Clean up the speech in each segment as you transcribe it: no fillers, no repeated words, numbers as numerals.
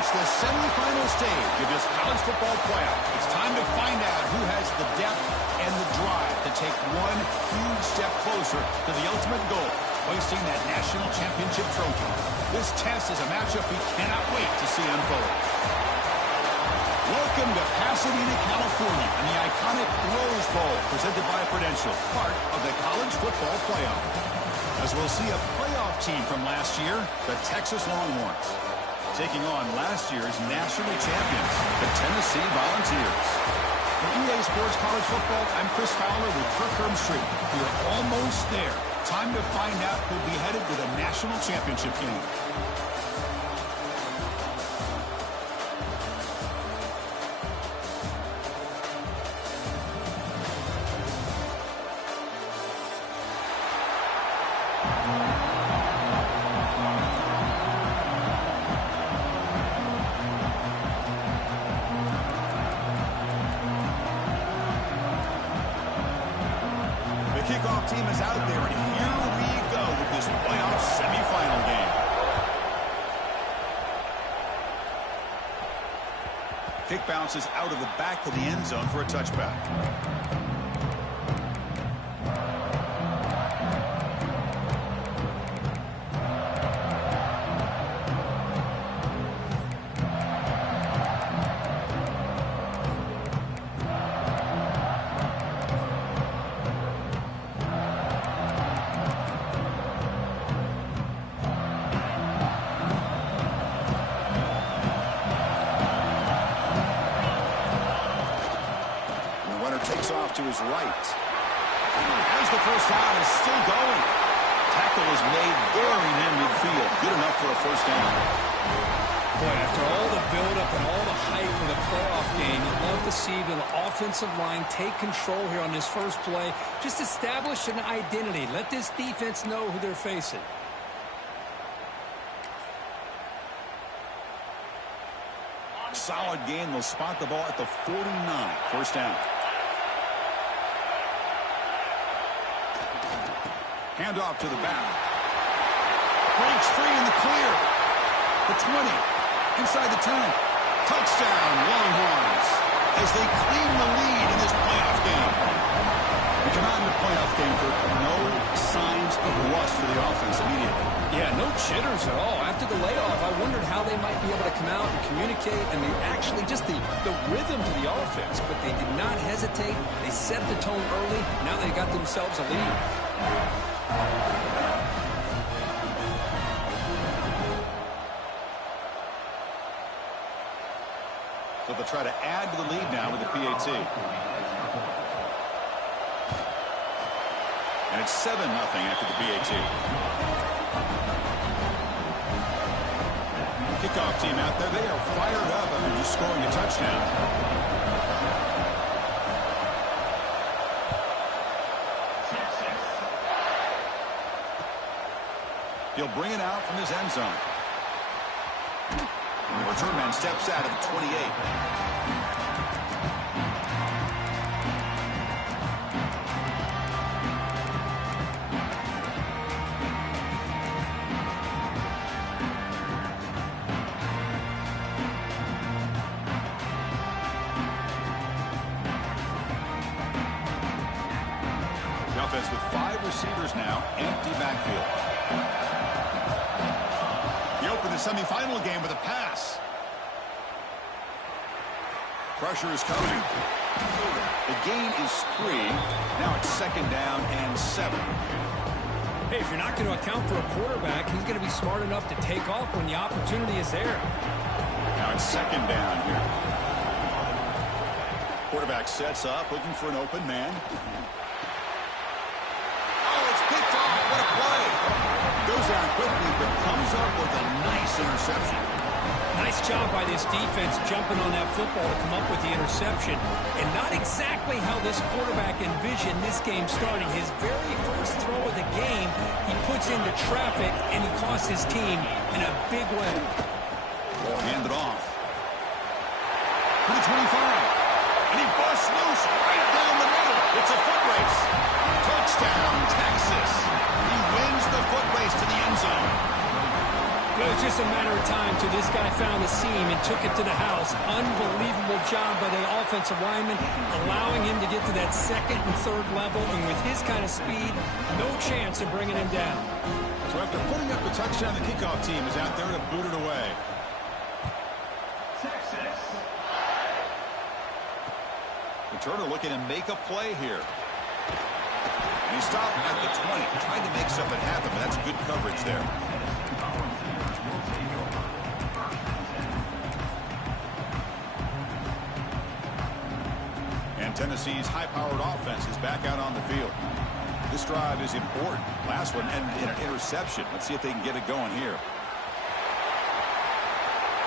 reached the semifinal stage of this college football playoff. It's time to find out who has the depth and the drive to take one huge step closer to the ultimate goal, hoisting that national championship trophy. This test is a matchup we cannot wait to see unfold. Welcome to Pasadena, California, and the iconic Rose Bowl, presented by Prudential, part of the college football playoff. As we'll see a playoff team from last year, the Texas Longhorns, taking on last year's national champions, the Tennessee Volunteers. For EA Sports College Football, I'm Chris Fowler with Kirk Herbstreit. We're almost there. Time to find out who'll be headed to the national championship game. Kickoff team is out there, and here we go with this playoff semifinal game. Kick bounces out of the back of the end zone for a touchback. Takes off to his right. As the first down is still going. Tackle is made very near midfield. Good enough for a first down. Boy, after all the build-up and all the hype for the playoff game, you'd love to see the offensive line take control here on this first play. Just establish an identity. Let this defense know who they're facing. Solid gain. They'll spot the ball at the 49. First down. Handoff to the back. Breaks free in the clear. The 20. Inside the 10. Touchdown, Longhorns. As they claim the lead in this playoff game. We come out in the playoff game for no signs of rust for the offense immediately. Yeah, no jitters at all. After the layoff, I wondered how they might be able to come out and communicate, and they actually just the rhythm to the offense. But they did not hesitate. They set the tone early. Now they got themselves a lead. So they'll try to add to the lead now with the PAT. And it's 7-0 after the PAT. Kickoff team out there. They are fired up after just scoring a touchdown. He'll bring it out from his end zone. The return man steps out of the 28. The offense with 5 receivers now, empty backfield. He opened the semifinal game with a pass. Pressure is coming. The gain is 3. Now it's 2nd down and 7. Hey, if you're not going to account for a quarterback, he's going to be smart enough to take off when the opportunity is there. Now it's 2nd down here. Quarterback sets up, looking for an open man. Oh, it's picked off. What a play. Goes down quickly, but comes up with a nice interception. Nice job by this defense jumping on that football to come up with the interception. And not exactly how this quarterback envisioned this game starting. His very first throw of the game, he puts into traffic, and he costs his team in a big way. Ball handed off. To the 25. And he busts loose right down the middle. It's a foot race. Touchdown, Texas. He wins the foot race to the end zone. Well, it's just a matter of time till this guy found the seam and took it to the house. Unbelievable job by the offensive lineman, allowing him to get to that second and third level. And with his kind of speed, no chance of bringing him down. So after putting up the touchdown, the kickoff team is out there to boot it away. Returner looking to make a play here. And he stopped at the 20, trying to make something happen, but that's good coverage there. And Tennessee's high-powered offense is back out on the field. This drive is important. Last one ended in an interception. Let's see if they can get it going here.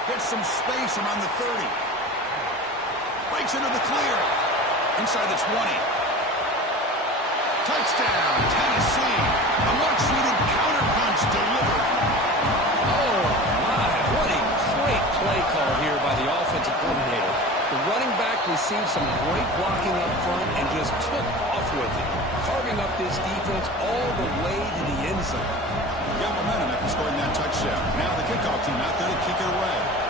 Gets some space around the 30. Breaks into the clear. Inside the 20. Touchdown, Tennessee. A much-needed counterpunch delivered. Oh, my. What a great play call here by the offensive coordinator. The running back received some great blocking up front and just took off with it, carving up this defense all the way to the end zone. Got momentum after scoring that touchdown. Now the kickoff team out there to kick it away.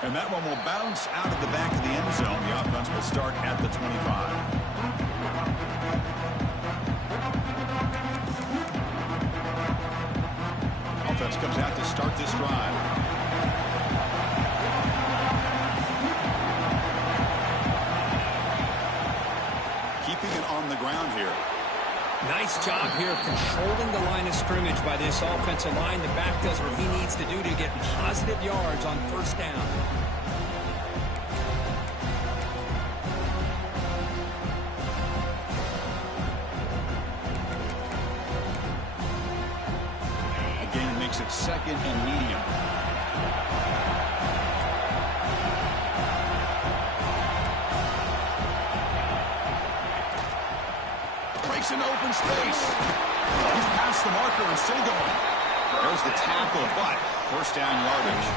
And that one will bounce out of the back of the end zone. The offense will start at the 25. Offense comes out to start this drive. Keeping it on the ground here. Nice job here of controlling the line of scrimmage by this offensive line. The back does what he needs to do to get positive yards on first down. Again, makes it second and medium. Breaks into open space. He's past the marker and still going. There's the tackle, but first down yardage.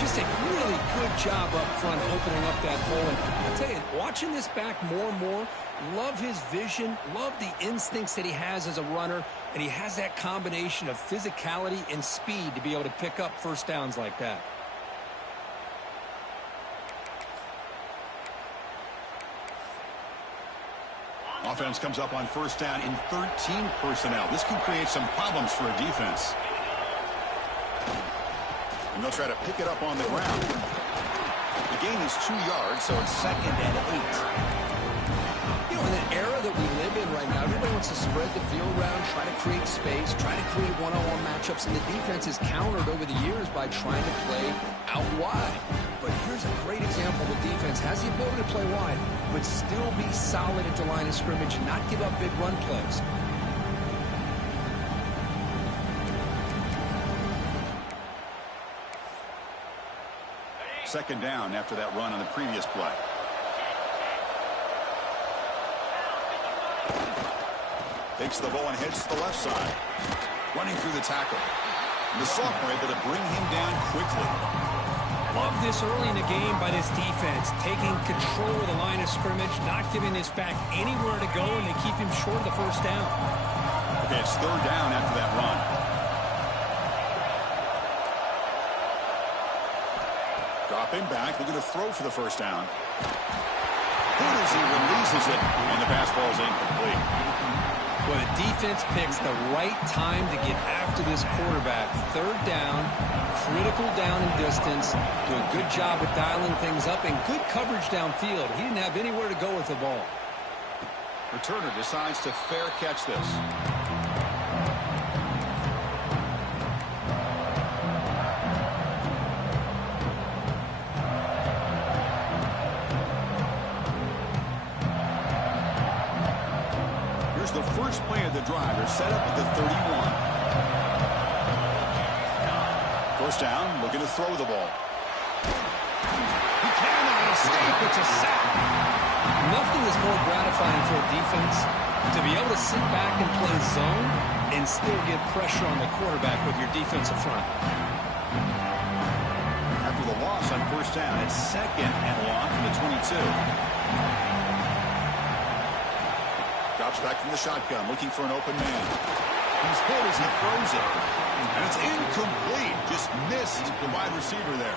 Just a really good job up front opening up that hole. And I'll tell you, watching this back more and more, love his vision, love the instincts that he has as a runner, and he has that combination of physicality and speed to be able to pick up first downs like that. Offense comes up on first down in 13 personnel. This can create some problems for a defense. And they'll try to pick it up on the ground. The gain is 2 yards, so it's second and 8. You know, in the era that we live in right now, everybody wants to spread the field around, try to create space, try to create one-on-one matchups, and the defense is countered over the years by trying to play out wide. But here's a great example. The defense has the ability to play wide, but still be solid at the line of scrimmage and not give up big run plays. Second down after that run on the previous play. Takes the ball and heads to the left side. Running through the tackle. The sophomore able to bring him down quickly. Love this early in the game by this defense, taking control of the line of scrimmage, not giving this back anywhere to go, and they keep him short of the first down. Okay, it's third down after that run. Dropping back, looking to throw for the first down. He releases it, and the pass ball is incomplete. Well, the defense picks the right time to get after this quarterback. Third down, critical down and distance. Do a good job of dialing things up and good coverage downfield. He didn't have anywhere to go with the ball. Returner decides to fair catch this. The first play of the drive. They're set up at the 31. First down, looking to throw the ball. He cannot escape. It's a sack. Nothing is more gratifying for a defense to be able to sit back and play zone and still get pressure on the quarterback with your defensive front. After the loss on first down, it's second and long from the 22. Drops back from the shotgun, looking for an open man. He's hit as he throws it. And it's incomplete. Just missed the wide receiver there.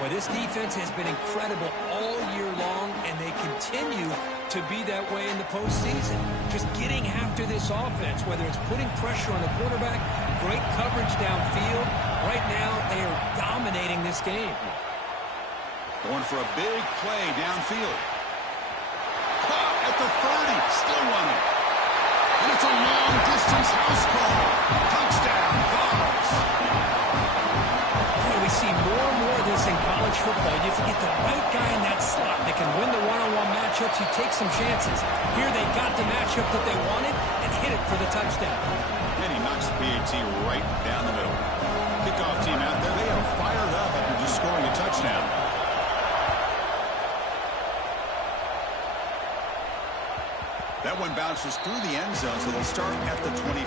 Boy, this defense has been incredible all year long, and they continue to be that way in the postseason. Just getting after this offense, whether it's putting pressure on the quarterback, great coverage downfield. Right now, they are dominating this game. Going for a big play downfield. Caught at the 30, still running. And it's a long-distance house call. Touchdown, Dogs. Boy, we see more and more of this in college football. You have to get the right guy in that slot that can win the one-on-one matchups. You take some chances. Here they got the matchup that they wanted and hit it for the touchdown. And he knocks the PAT right down the middle. Kickoff team out there, they are fired up after just scoring a touchdown. That one bounces through the end zone, so they'll start at the 25.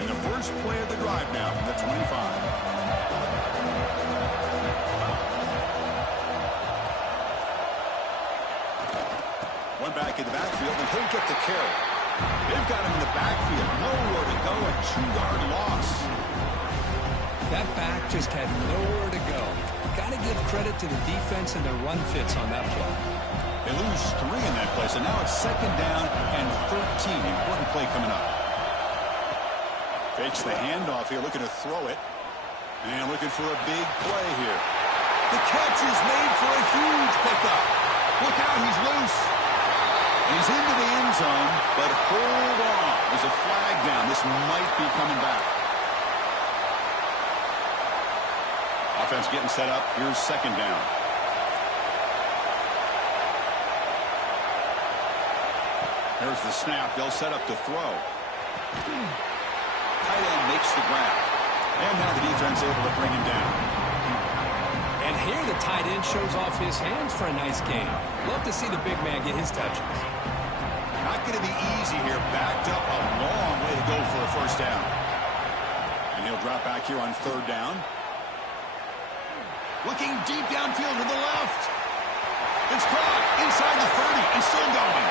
And the first play of the drive now from the 25. One back in the backfield, and he'll get the carry. They've got him in the backfield. Nowhere to go. A 2-yard loss. That back just had nowhere to go. Got to give credit to the defense and their run fits on that play. They lose 3 in that play, so now it's 2nd down and 13. Important play coming up. Fakes the handoff here, looking to throw it. And looking for a big play here. The catch is made for a huge pickup. Look out, he's loose. He's into the end zone, but hold on. There's a flag down. This might be coming back. Offense getting set up. Here's 2nd down. Here's the snap. They'll set up to throw. Tight end makes the grab. And now the defense able to bring him down. And here the tight end shows off his hands for a nice game. Love to see the big man get his touches. Not going to be easy here. Backed up a long way to go for a first down. And he'll drop back here on 3rd down. Looking deep downfield to the left. It's caught inside the 30 and still going.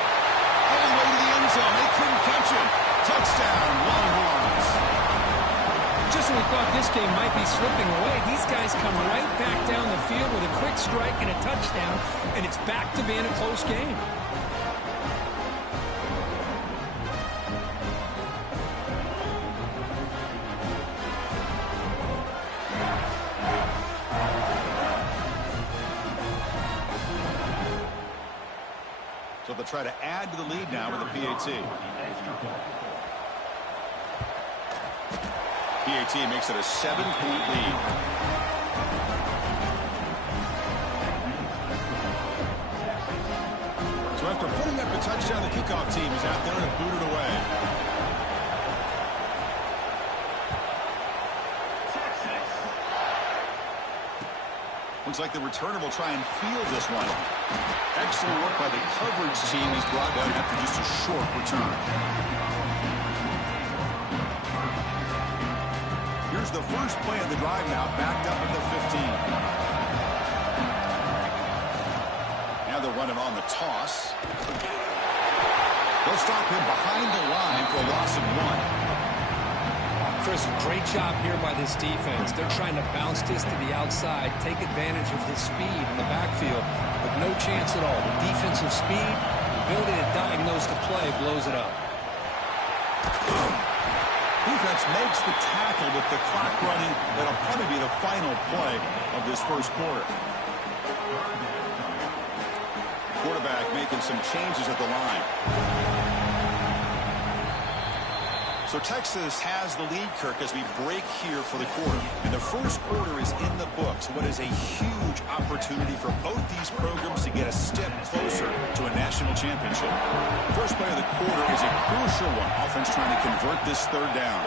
All the way to the end zone. They couldn't catch him. Touchdown, Longhorns. Just when we thought this game might be slipping away, these guys come right back down the field with a quick strike and a touchdown, and it's back to being a close game. So they'll try to add to the lead now with a PAT. PAT makes it a 7-point lead. So after putting up a touchdown, the kickoff team is out there to boot it away. Looks like the returner will try and field this one. Excellent work by the coverage team. He's brought down after just a short return. Here's the first play of the drive now, backed up at the 15. Now they're running on the toss. They'll stop him behind the line for a loss of 1. Chris, great job here by this defense. They're trying to bounce this to the outside, take advantage of his speed in the backfield, but no chance at all. The defensive speed, ability to diagnose the play, blows it up. Defense makes the tackle with the clock running. That'll probably be the final play of this first quarter. Quarterback making some changes at the line. So Texas has the lead, Kirk, as we break here for the quarter. And the first quarter is in the books. What is a huge opportunity for both these programs to get a step closer to a national championship. First play of the quarter is a crucial one. Offense trying to convert this 3rd down.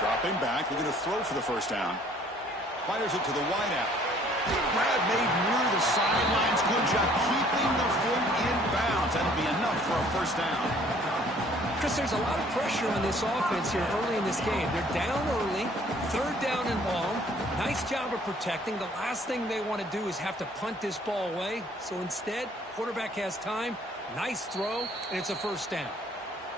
Dropping back, looking to throw for the first down. Fires it to the wideout. Grab made near the sidelines. Good job keeping the foot in bounds. That'll be enough for a first down. Chris, there's a lot of pressure on this offense here early in this game. They're down early, third down and long. Nice job of protecting. The last thing they want to do is have to punt this ball away. So instead, quarterback has time, nice throw, and it's a first down.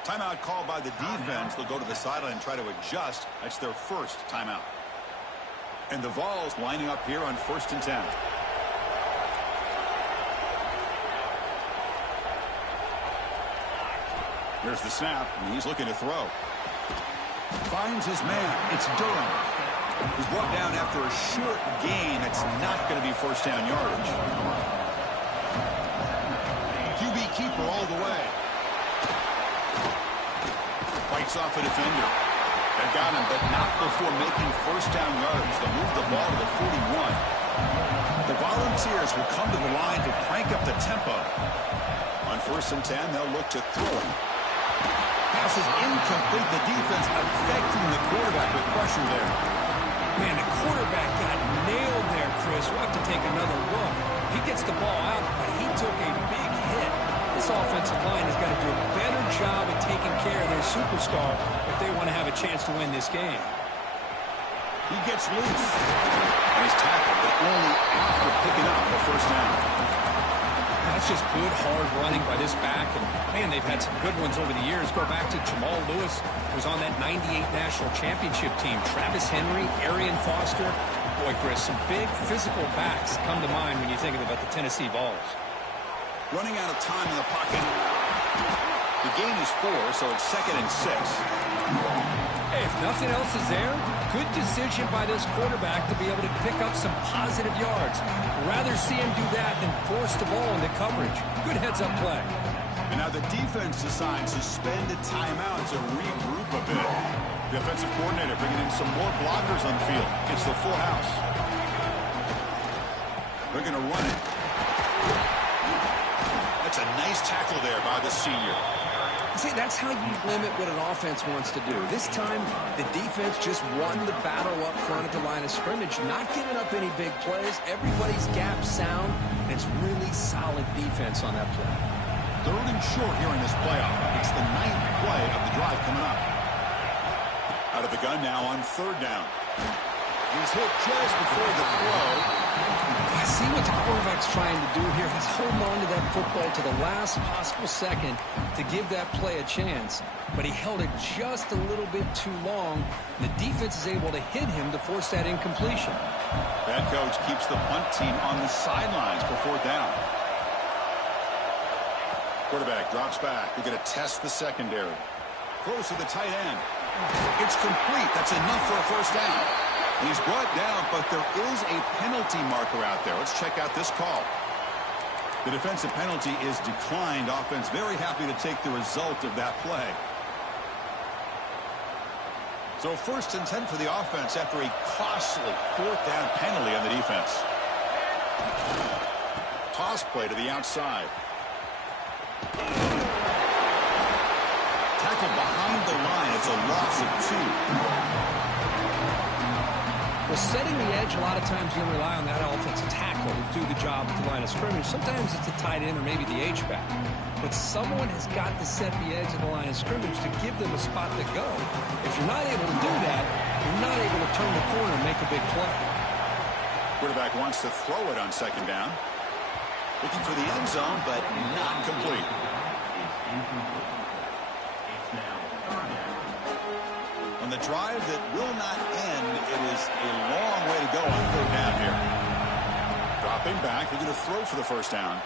Timeout called by the defense. They'll go to the sideline and try to adjust. That's their first timeout. And the Vols lining up here on 1st and 10. Here's the snap, and he's looking to throw. Finds his man. It's Durham. He's brought down after a short gain. It's not going to be first down yardage. QB keeper all the way. Fights off a defender. They've got him, but not before making first down yardage. They'll move the ball to the 41. The Volunteers will come to the line to crank up the tempo. On 1st and 10, they'll look to throw it. Pass is incomplete. The defense affecting the quarterback with pressure there. Man, the quarterback got nailed there, Chris. We'll have to take another look. He gets the ball out, but he took a big hit. This offensive line has got to do a better job of taking care of their superstar if they want to have a chance to win this game. He gets loose. And he's tackled, but only after picking up the first down. That's just good, hard running by this back. And, man, they've had some good ones over the years. Go back to Jamal Lewis, who was on that 98 National Championship team. Travis Henry, Arian Foster. Boy, Chris, some big physical backs come to mind when you think about the Tennessee Vols. Running out of time in the pocket. The gain is 4, so it's 2nd and 6. Hey, if nothing else is there, good decision by this quarterback to be able to pick up some positive yards. Rather see him do that than force the ball into coverage. Good heads-up play. And now the defense decides to spend a timeout to regroup a bit. The offensive coordinator bringing in some more blockers on the field. It's the full house. They're going to run it. That's a nice tackle there by the senior. See, that's how you limit what an offense wants to do. This time, the defense just won the battle up front at the line of scrimmage, not giving up any big plays. Everybody's gap sound, and it's really solid defense on that play. 3rd and short here in this playoff. It's the 9th play of the drive coming up. Out of the gun now on 3rd down. He's hit just before the throw. I see what the quarterback's trying to do here. He's holding on to that football to the last possible second to give that play a chance. But he held it just a little bit too long. The defense is able to hit him to force that incompletion. That coach keeps the punt team on the sidelines for 4th down. Quarterback drops back. They're going to test the secondary. Throws to the tight end. It's complete. That's enough for a first down. He's brought down, but there is a penalty marker out there. Let's check out this call. The defensive penalty is declined. Offense very happy to take the result of that play. So 1st and 10 for the offense after a costly 4th down penalty on the defense. Toss play to the outside. Tackle behind the line. It's a loss of 2. Well, setting the edge, a lot of times you'll rely on that offensive tackle to do the job at the line of scrimmage. Sometimes it's a tight end or maybe the H-back. But someone has got to set the edge of the line of scrimmage to give them a spot to go. If you're not able to do that, you're not able to turn the corner and make a big play. Quarterback wants to throw it on 2nd down. Looking for the end zone, but not complete. On the drive that will not end, it is a long way to go on 3rd down here. Dropping back, they're going to throw for the first down.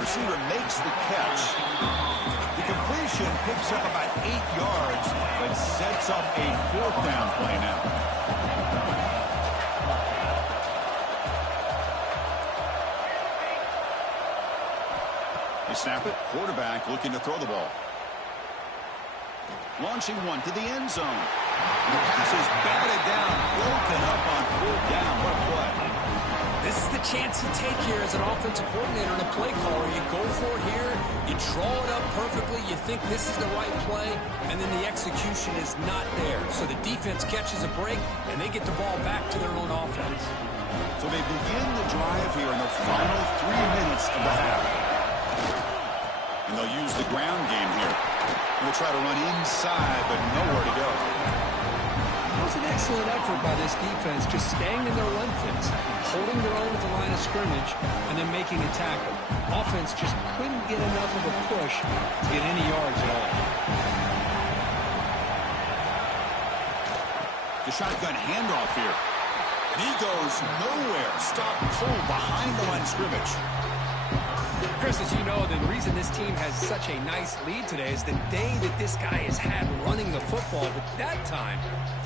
Receiver makes the catch. The completion picks up about 8 yards, but sets up a 4th down play now. They snap it. Quarterback looking to throw the ball. Launching one to the end zone. The pass is batted down, broken up on 4th down. What a play. This is the chance you take here as an offensive coordinator and a play caller. You go for it here, you draw it up perfectly, you think this is the right play, and then the execution is not there. So the defense catches a break, and they get the ball back to their own offense. So they begin the drive here in the final 3 minutes of the half. And they'll use the ground game here. We'll try to run inside, but nowhere to go. That was an excellent effort by this defense, just staying in their run fence, holding their own at the line of scrimmage, and then making a tackle. Offense just couldn't get enough of a push to get any yards at all. The shotgun handoff here. And he goes nowhere. Stop pulled behind the line of scrimmage. Chris, as you know, the reason this team has such a nice lead today is the day that this guy has had running the football. But that time,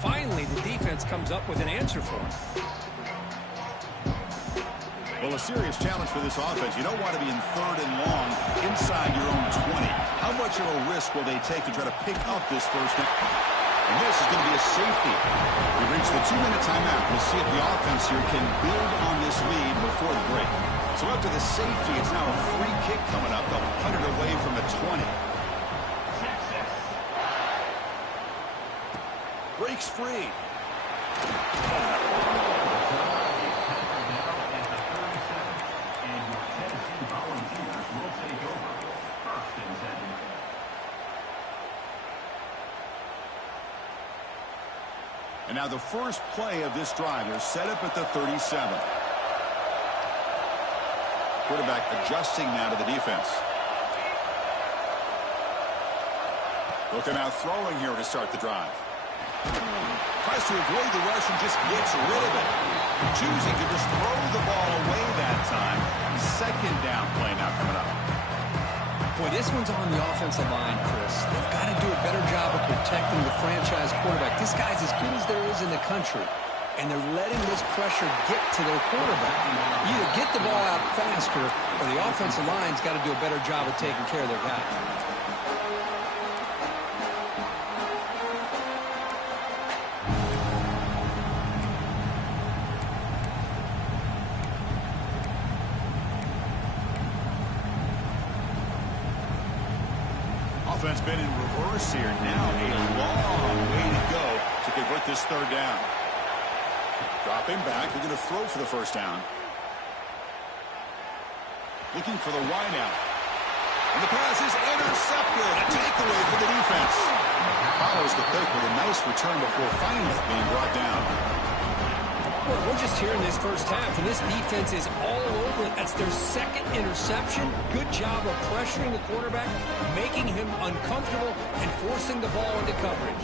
finally, the defense comes up with an answer for him. Well, a serious challenge for this offense. You don't want to be in 3rd and long inside your own 20. How much of a risk will they take to try to pick up this first down? And this is going to be a safety. We've reached the 2-minute timeout. We'll see if the offense here can build on this lead before the break. So up to the safety, it's now a free kick coming up. They'll punt it away from the 20. Breaks free. And now the first play of this drive is set up at the 37. Quarterback adjusting now to the defense. Looking out throwing here to start the drive. Tries to avoid the rush and just gets rid of it. Choosing to just throw the ball away that time. 2nd down play now coming up. Boy, this one's on the offensive line, Chris. They've got to do a better job of protecting the franchise quarterback. This guy's as good as there is in the country, and they're letting this pressure get to their quarterback. Either get the ball out faster, or the offensive line's got to do a better job of taking care of their guy. Offense been in reverse here. Now a long way to go to convert this 3rd down. Dropping back. They're going to throw for the first down. Looking for the wideout. And the pass is intercepted. A takeaway for the defense. Follows the pick with a nice return before finally being brought down. Well, we're just here in this first half, and this defense is all over it. That's their 2nd interception. Good job of pressuring the quarterback, making him uncomfortable, and forcing the ball into coverage.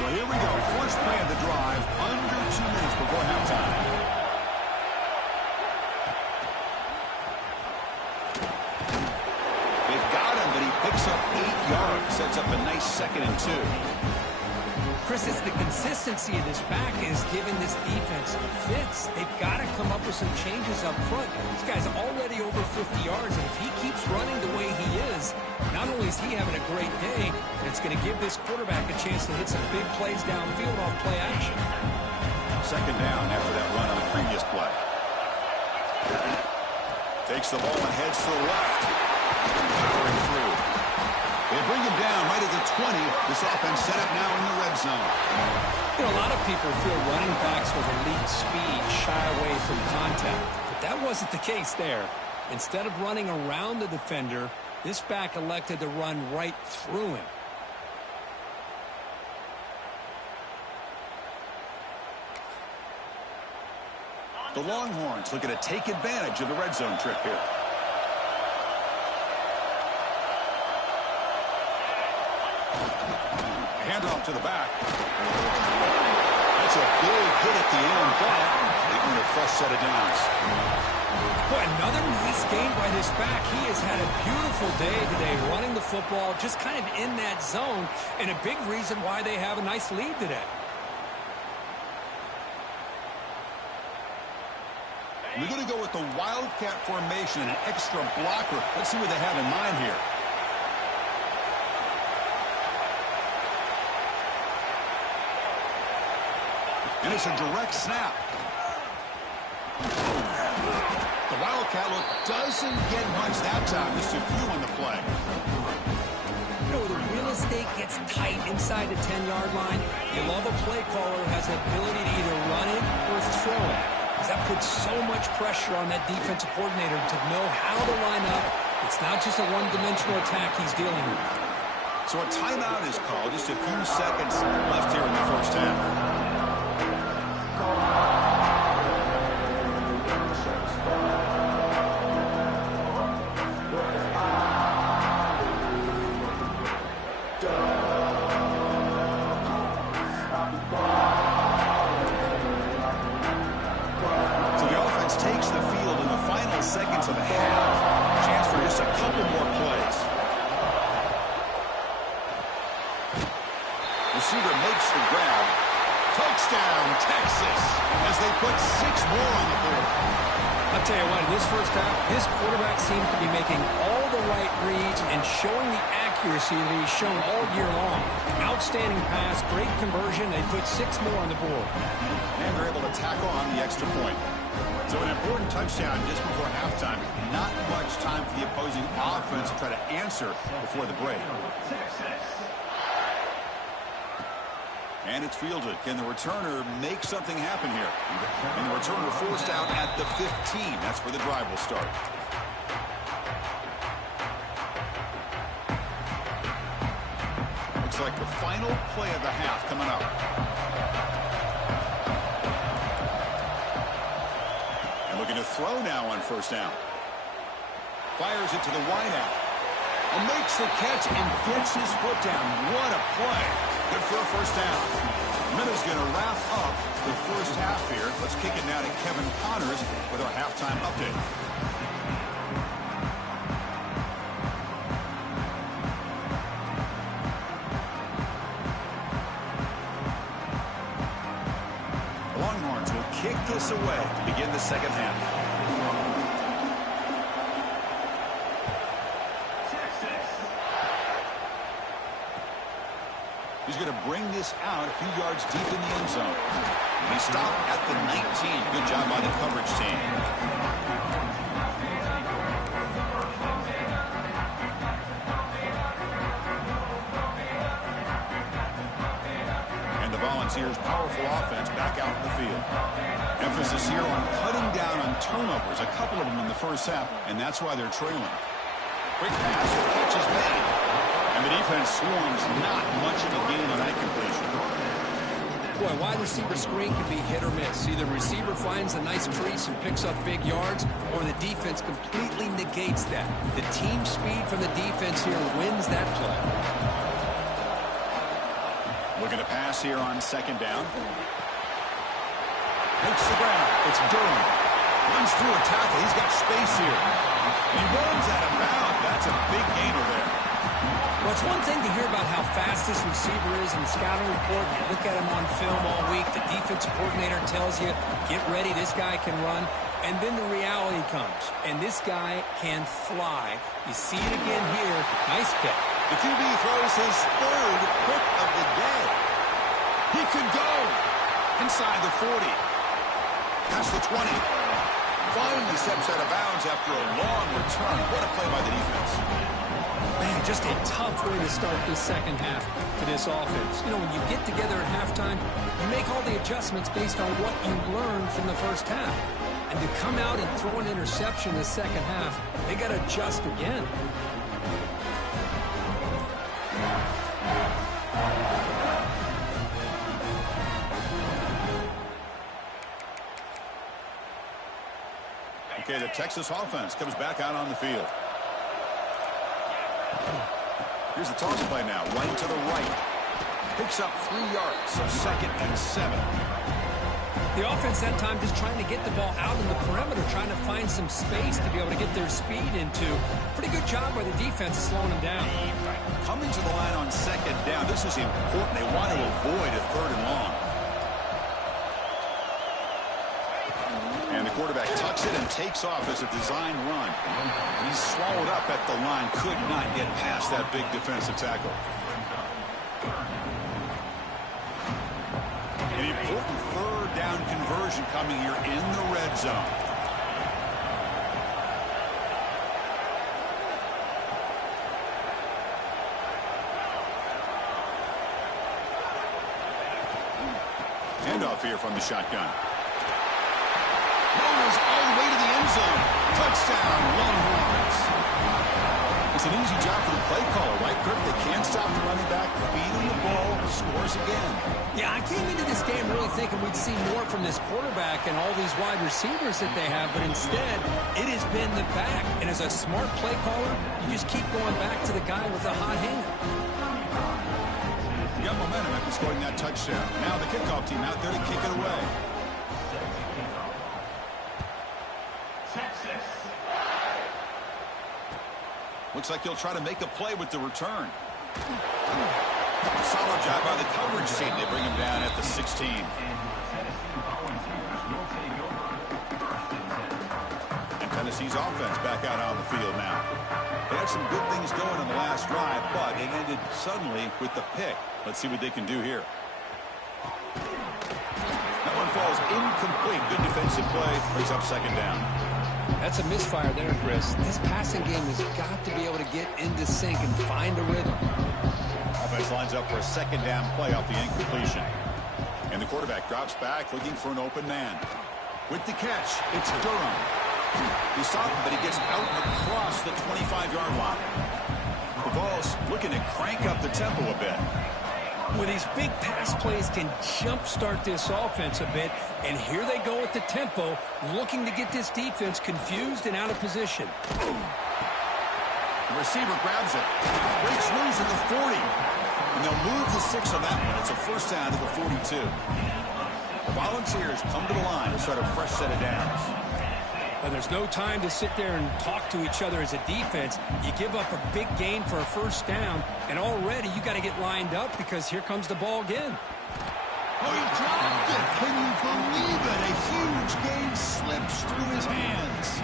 So here we go. First play of the drive, under 2 minutes before halftime. They've got him, but he picks up 8 yards. Sets up a nice 2nd and 2. Chris, it's the consistency of this back is giving this defense fits. They've got to come up with some changes up front. This guy's already over 50 yards, and if he keeps running the way he is, not only is he having a great day, but it's going to give this quarterback a chance to hit some big plays downfield off play action. 2nd down after that run on the previous play. Takes the ball and heads to the left. Powering through. They bring him down right at the 20. This offense set up now in the red zone. You know, a lot of people feel running backs with elite speed shy away from contact, but that wasn't the case there. Instead of running around the defender, this back elected to run right through him. The Longhorns looking to take advantage of the red zone trip here. Handoff to the back. That's a big hit at the end, but they earn a fresh set of downs. Boy, another nice game by this back. He has had a beautiful day today running the football, just kind of in that zone, and a big reason why they have a nice lead today. We're going to go with the Wildcat formation and an extra blocker. Let's see what they have in mind here. And it's a direct snap. The Wildcat look doesn't get much that time. Just a few on the play. You know, the real estate gets tight inside the 10-yard line. You love a play caller who has the ability to either run it or throw it. because that puts so much pressure on that defensive coordinator to know how to line up. It's not just a one-dimensional attack he's dealing with. So a timeout is called. Just a few seconds left here in the first half. Seconds of the half. Chance for just a couple more plays. Receiver makes the grab. Touchdown, Texas, as they put 6 more on the board. I'll tell you what, in this first half, this quarterback seems to be making all the right reads and showing the accuracy that he's shown all year long. Outstanding pass, great conversion. They put 6 more on the board. And they're able to tack on the extra point. So an important touchdown just before halftime. Not much time for the opposing offense to try to answer before the break. And it's fielded. Can the returner make something happen here? And the returner forced out at the 15. That's where the drive will start. Looks like the final play of the half coming up. Looking to throw now on first down. Fires it to the wideout. Makes the catch and gets his foot down. What a play. Good for a first down. Minutes going to wrap up the first half here. Let's kick it now to Kevin Connors with our halftime update. Kick this away to begin the second half. He's going to bring this out a few yards deep in the end zone. He stopped at the 19. Good job by the coverage team. Volunteers' powerful offense back out in the field. Emphasis here on cutting down on turnovers, a couple of them in the first half, and that's why they're trailing. Quick pass, the catch is made. And the defense swarms, not much of a gain on that completion. Boy, wide receiver screen can be hit or miss. Either receiver finds a nice crease and picks up big yards, or the defense completely negates that. The team speed from the defense here wins that play. Looking to pass here on second down. Makes the grab. It's Durham. Runs through a tackle. He's got space here. He runs out of bounds. That's a big gainer there. Well, it's one thing to hear about how fast this receiver is in the scouting report. You look at him on film all week. The defensive coordinator tells you, get ready, this guy can run. And then the reality comes. And this guy can fly. You see it again here. Nice catch. The QB throws his third pick of the day. He could go inside the 40. Past the 20. Finally steps out of bounds after a long return. What a play by the defense. Man, just a tough way to start this second half for this offense. You know, when you get together at halftime, you make all the adjustments based on what you learned from the first half. And to come out and throw an interception in the second half, they got to adjust again. Okay, the Texas offense comes back out on the field. Here's the toss play now, right to the right. Picks up 3 yards, so 2nd and 7. The offense that time just trying to get the ball out in the perimeter, trying to find some space to be able to get their speed into. Pretty good job by the defense of slowing them down. Coming to the line on 2nd down, this is important. They want to avoid a 3rd and long. And the quarterback tucks it and takes off as a design run. He's swallowed up at the line, could not get past that big defensive tackle. An important 3rd down conversion coming here in the red zone. Handoff here from the shotgun. zone. Touchdown, Longhorns. It's an easy job for the play caller, right, Kirk? They can't stop the running back, feed him the ball, scores again. Yeah, I came into this game really thinking we'd see more from this quarterback and all these wide receivers that they have, but instead, it has been the back. And as a smart play caller, you just keep going back to the guy with the hot hand. You got momentum after scoring that touchdown. Now the kickoff team out there to kick it away. Looks like he'll try to make a play with the return. Solid job by the coverage team. They bring him down at the 16. And Tennessee's offense back out on the field now. They had some good things going in the last drive, but it ended suddenly with the pick. Let's see what they can do here. That one falls incomplete. Good defensive play. Brings up second down. That's a misfire there, Chris. This passing game has got to be able to get into sync and find a rhythm. Offense lines up for a second down play off the incompletion. And the quarterback drops back looking for an open man. With the catch, it's Durham. He stopped him, but he gets out across the 25-yard line. The Vols looking to crank up the tempo a bit. Well, these big pass plays can jumpstart this offense a bit, and here they go with the tempo, looking to get this defense confused and out of position. The receiver grabs it, breaks loose at the 40, and they'll move the 6 on that one. It's a first down to the 42. The Volunteers come to the line to start a fresh set of downs. And there's no time to sit there and talk to each other as a defense. You give up a big gain for a first down, and already you got to get lined up because here comes the ball again. Oh, he dropped it. Can you believe it? A huge gain slips through his hands.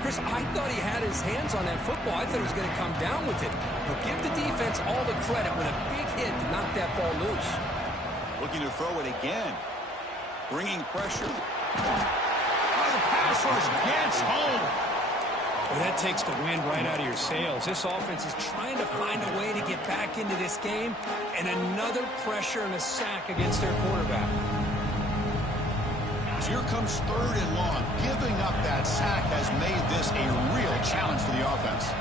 Chris, I thought he had his hands on that football. I thought he was going to come down with it. But give the defense all the credit with a big hit to knock that ball loose. Looking to throw it again. Bringing pressure. The pass rush gets home. Well, that takes the wind right out of your sails. This offense is trying to find a way to get back into this game, and another pressure and a sack against their quarterback. So here comes third and long. Giving up that sack has made this a real challenge for the offense.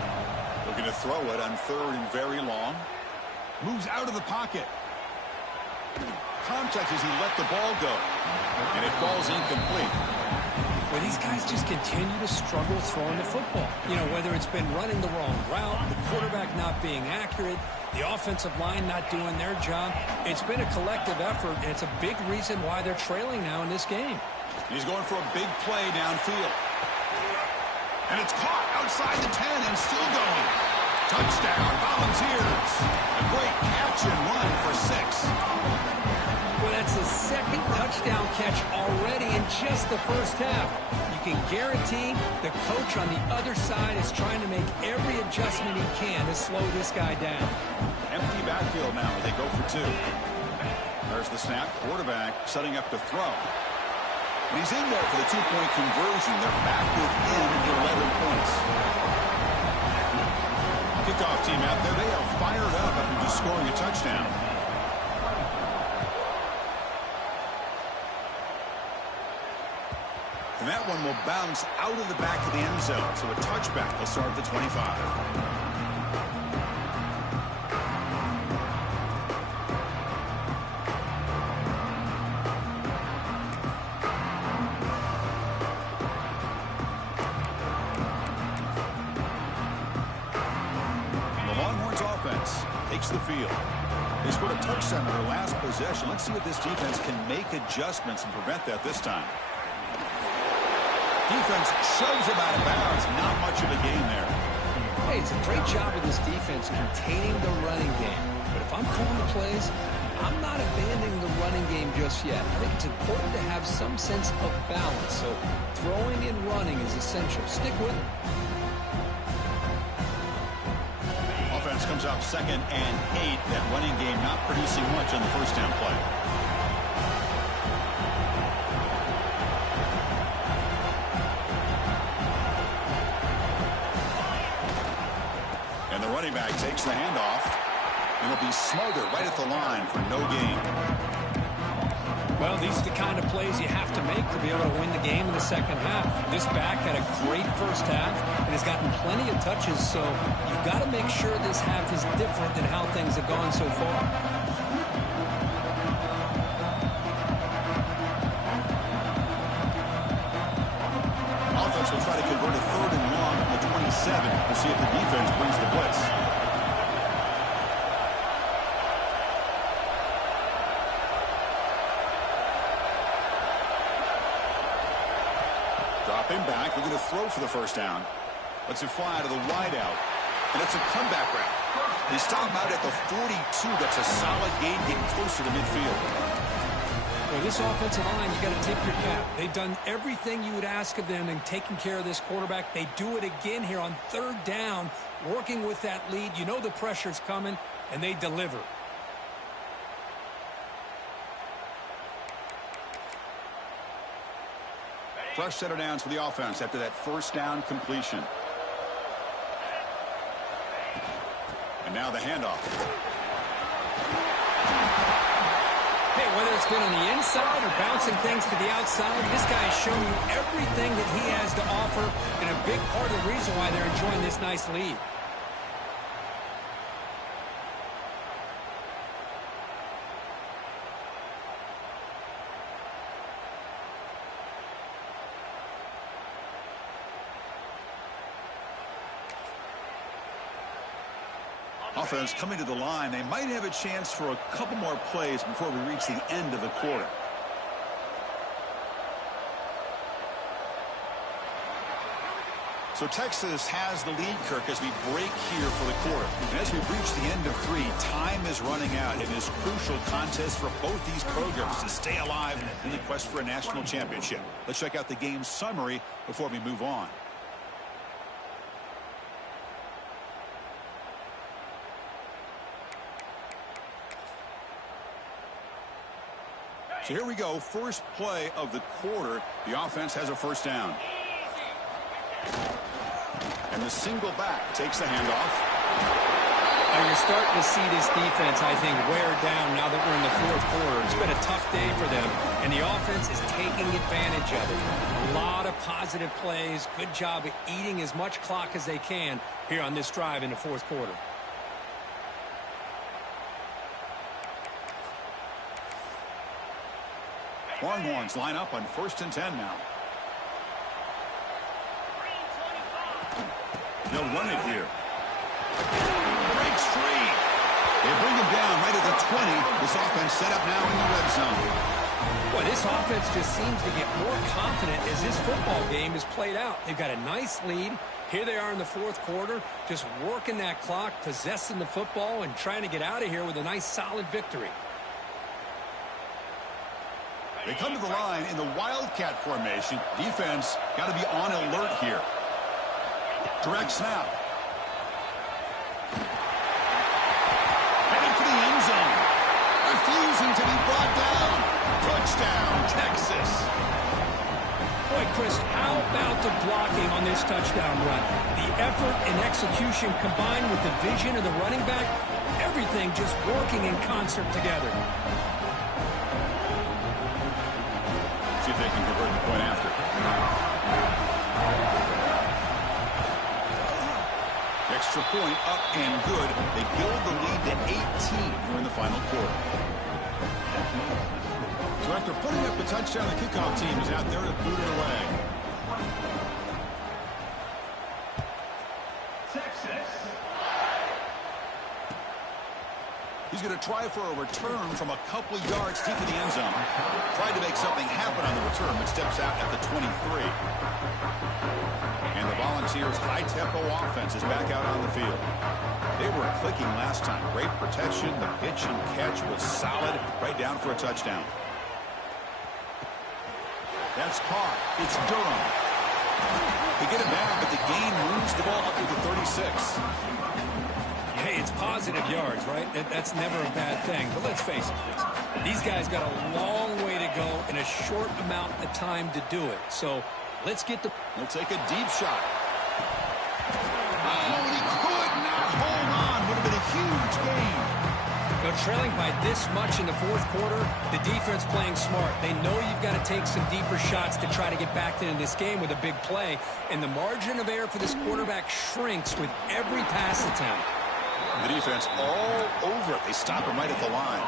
Looking to throw it on third and very long. Moves out of the pocket. Contact as he let the ball go. And it falls incomplete. Well, these guys just continue to struggle throwing the football. You know, whether it's been running the wrong route, the quarterback not being accurate, the offensive line not doing their job. It's been a collective effort, and it's a big reason why they're trailing now in this game. He's going for a big play downfield. And it's caught outside the 10 and still going. Touchdown, Volunteers. A great catch and run for 6. Well, that's the second touchdown catch already in just the first half. You can guarantee the coach on the other side is trying to make every adjustment he can to slow this guy down. Empty backfield now as they go for 2. There's the snap. Quarterback setting up to throw. And he's in there for the 2-point conversion. They're back within 11 points. Kickoff team out there. They are fired up after just scoring a touchdown. And that one will bounce out of the back of the end zone. So a touchback will start at the 25. Takes the field. They scored a touchdown in their last possession. Let's see if this defense can make adjustments and prevent that this time. Defense shoves him out of bounds. Not much of a gain there. Hey, it's a great job of this defense containing the running game. But if I'm calling the plays, I'm not abandoning the running game just yet. I think it's important to have some sense of balance. So throwing and running is essential. Stick with it. Offense comes up 2nd and 8. That running game not producing much on the first down play. And the running back takes the handoff. And it'll be smothered right at the line for no gain. Well, these are the kind of plays you have to make to be able to win the game in the second half. This back had a great first half and has gotten plenty of touches, so you've got to make sure this half is different than how things have gone so far. Offense will try to convert a 3rd and long from the 27. We'll see if the defense brings the blitz. Dropping back, we're going to throw for the first down. Lets it fly to the wide out. And it's a comeback route. They stop out at the 42. That's a solid gain, getting closer to midfield. Well, this offensive line, you got to tip your cap. They've done everything you would ask of them in taking care of this quarterback. They do it again here on 3rd down, working with that lead. You know the pressure's coming, and they deliver. Fresh set of downs for the offense after that first down completion. And now the handoff. Hey, whether it's been on the inside or bouncing things to the outside, this guy has shown you everything that he has to offer, and a big part of the reason why they're enjoying this nice lead. Offense coming to the line. They might have a chance for a couple more plays before we reach the end of the quarter. So Texas has the lead, Kirk, as we break here for the quarter. And as we reach the end of 3, time is running out in this crucial contest for both these programs to stay alive in the quest for a national championship. Let's check out the game summary before we move on. So here we go, first play of the quarter. The offense has a first down. And the single back takes the handoff. Now you're starting to see this defense, I think, wear down now that we're in the 4th quarter. It's been a tough day for them, and the offense is taking advantage of it. A lot of positive plays. Good job of eating as much clock as they can here on this drive in the 4th quarter. Longhorns line up on 1st and 10 now. They'll run it here. Breaks free. They bring him down right at the 20. This offense set up now in the red zone. Boy, this offense just seems to get more confident as this football game is played out. They've got a nice lead. Here they are in the 4th quarter, just working that clock, possessing the football, and trying to get out of here with a nice, solid victory. They come to the line in the Wildcat formation. Defense got to be on alert here. Direct snap. Heading for the end zone. Refusing to be brought down. Touchdown, Texas. Boy, Chris, how about the blocking on this touchdown run? The effort and execution combined with the vision of the running back, everything just working in concert together. See if they can convert the point after. Extra point up and good. They build the lead to 18 here in the final quarter. So after putting up the touchdown, the kickoff team is out there to boot it away. He's going to try for a return from a couple of yards deep in the end zone. Tried to make something happen on the return, but steps out at the 23. And the Volunteers' high-tempo offense is back out on the field. They were clicking last time. Great protection. The pitch and catch was solid. Right down for a touchdown. That's caught. It's Durham. They get it down, but the gain moves the ball up to the 36. Hey, it's positive yards, right? That's never a bad thing. But let's face it, Chris. These guys got a long way to go in a short amount of time to do it. So let's get the... He'll take a deep shot. Oh, he could not hold on. Would have been a huge gain. Well, Now, trailing by this much in the fourth quarter, the defense playing smart. They know you've got to take some deeper shots to try to get back into this game with a big play, and the margin of error for this quarterback shrinks with every pass attempt. The defense all over it. They stop him right at the line.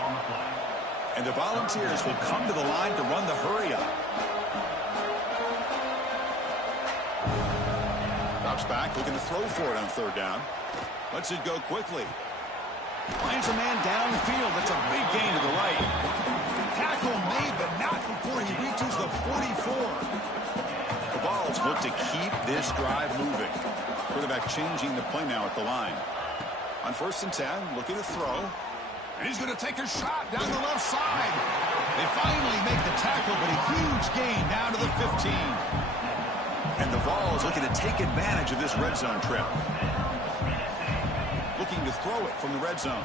And the Volunteers will come to the line to run the hurry up. Drops back, looking to throw for it on third down. Lets it go quickly. Finds a man downfield. That's a big gain to the right. Tackle made, but not before he reaches the 44. The Vols look to keep this drive moving. Quarterback changing the play now at the line. On 1st and 10, looking to throw. And he's going to take a shot down the left side. They finally make the tackle, but a huge gain down to the 15. And the Vols looking to take advantage of this red zone trip. Looking to throw it from the red zone.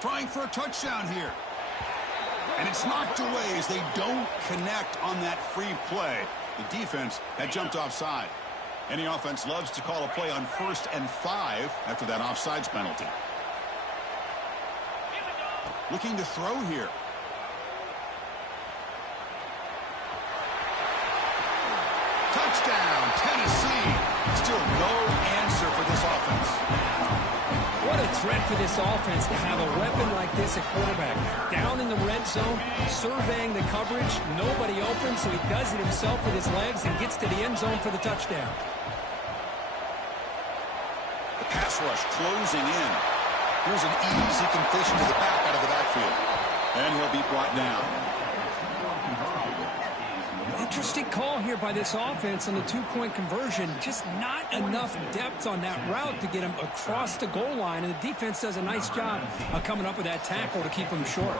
Trying for a touchdown here. And it's knocked away as they don't connect on that free play. The defense had jumped offside. Any offense loves to call a play on 1st and 5 after that offsides penalty. Looking to throw here. Touchdown, Tennessee. Still no answer for this offense. What a threat for this offense to have a weapon like this at quarterback. Down in the red zone, surveying the coverage. Nobody open, so he does it himself with his legs and gets to the end zone for the touchdown. The pass rush closing in. Here's an easy completion to the back out of the backfield. And he'll be brought down. Interesting call here by this offense on the two-point conversion. Just not enough depth on that route to get him across the goal line, and the defense does a nice job of coming up with that tackle to keep him short.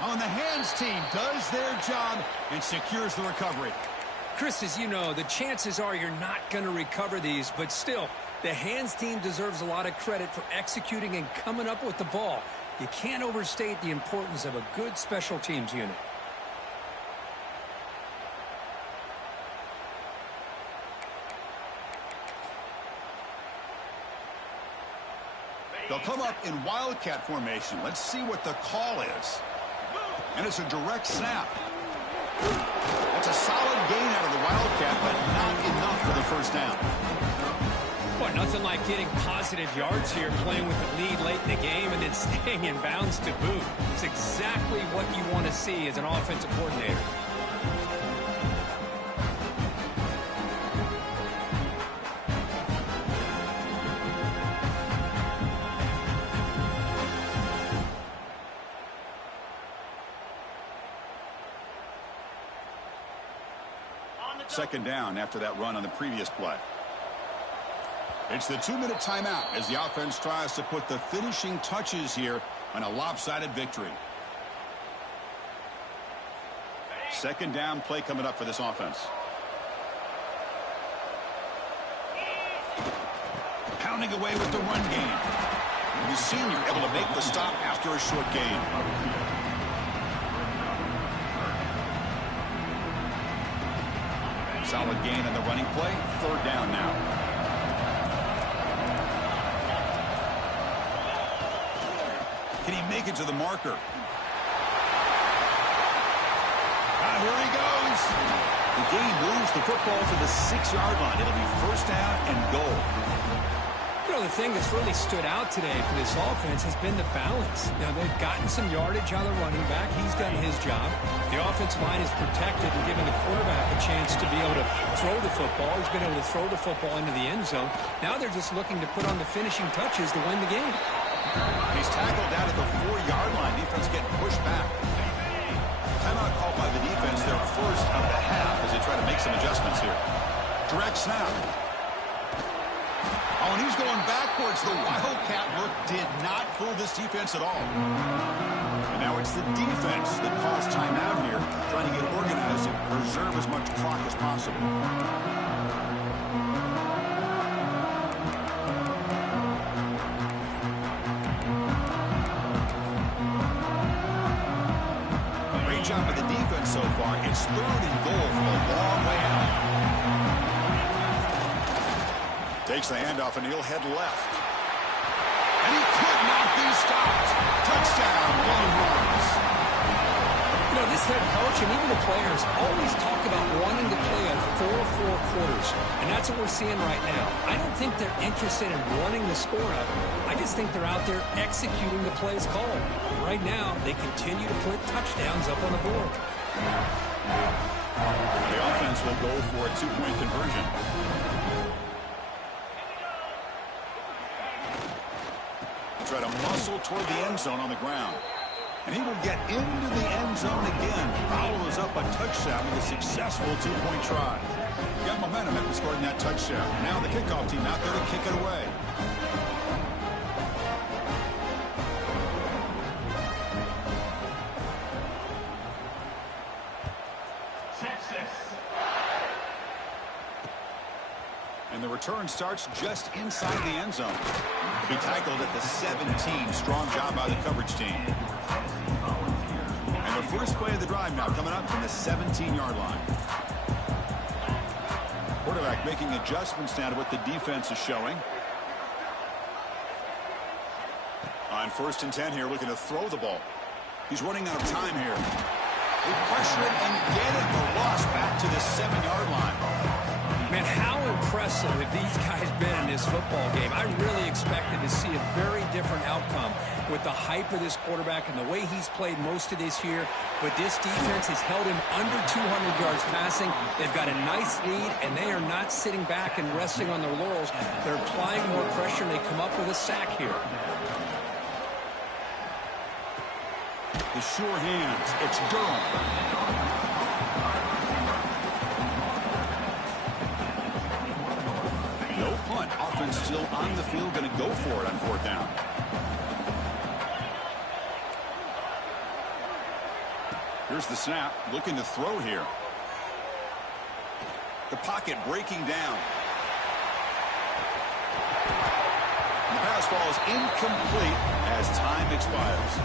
On the hands team does their job and secures the recovery. Chris, as you know, the chances are you're not going to recover these, but still, the hands team deserves a lot of credit for executing and coming up with the ball. You can't overstate the importance of a good special teams unit. They'll come up in Wildcat formation. Let's see what the call is. And it's a direct snap. That's a solid gain out of the Wildcat, but not enough for the first down. Boy, nothing like getting positive yards here, playing with the lead late in the game and then staying in bounds to boot. It's exactly what you want to see as an offensive coordinator. Second down after that run on the previous play. It's the 2-minute timeout as the offense tries to put the finishing touches here on a lopsided victory. Second down play coming up for this offense. Pounding away with the run game. The senior able to make the stop after a short gain. Solid gain on the running play. Third down now. Can he make it to the marker? Here he goes. The game moves the football to the 6-yard line. It'll be first down and goal. You know, the thing that's really stood out today for this offense has been the balance. Now, they've gotten some yardage on the running back. He's done his job. The offensive line is protected and given the quarterback a chance to be able to throw the football. He's been able to throw the football into the end zone. Now they're just looking to put on the finishing touches to win the game. He's tackled down at the 4-yard line. Defense getting pushed back. Timeout called by the defense, their first of the half as they try to make some adjustments here. Direct snap. Oh, and he's going backwards. The Wildcat look did not fool this defense at all. And now it's the defense that calls timeout here, trying to get organized and preserve as much clock as possible. Great job by the defense so far. It's third and goal from a long way out. Takes the handoff, and he'll head left. And he could not be stopped. Touchdown, Longhorns. You know, this head coach and even the players always talk about wanting to play a 4-4 quarters, and that's what we're seeing right now. I don't think they're interested in running the score up. I just think they're out there executing the plays called. Right now, they continue to put touchdowns up on the board. The offense will go for a two-point conversion. Try to muscle toward the end zone on the ground. And he will get into the end zone again. Follows up a touchdown with a successful two-point try. Got momentum after scoring that touchdown. Now the kickoff team out there to kick it away. And the return starts just inside the end zone. He tackled at the 17. Strong job by the coverage team. And the first play of the drive now coming up from the 17-yard line. Quarterback making adjustments now to what the defense is showing. On 1st and 10 here, looking to throw the ball. He's running out of time here. They pressure it and get it. The loss back to the 7-yard line. Man, how impressive have these guys been in this football game? I really expected to see a very different outcome with the hype of this quarterback and the way he's played most of this year. But this defense has held him under 200 yards passing. They've got a nice lead, and they are not sitting back and resting on their laurels. They're applying more pressure, and they come up with a sack here. The sure hands. It's Durham. No punt. Offense still on the field, going to go for it on 4th down. Here's the snap. Looking to throw here. The pocket breaking down. The pass ball is incomplete as time expires.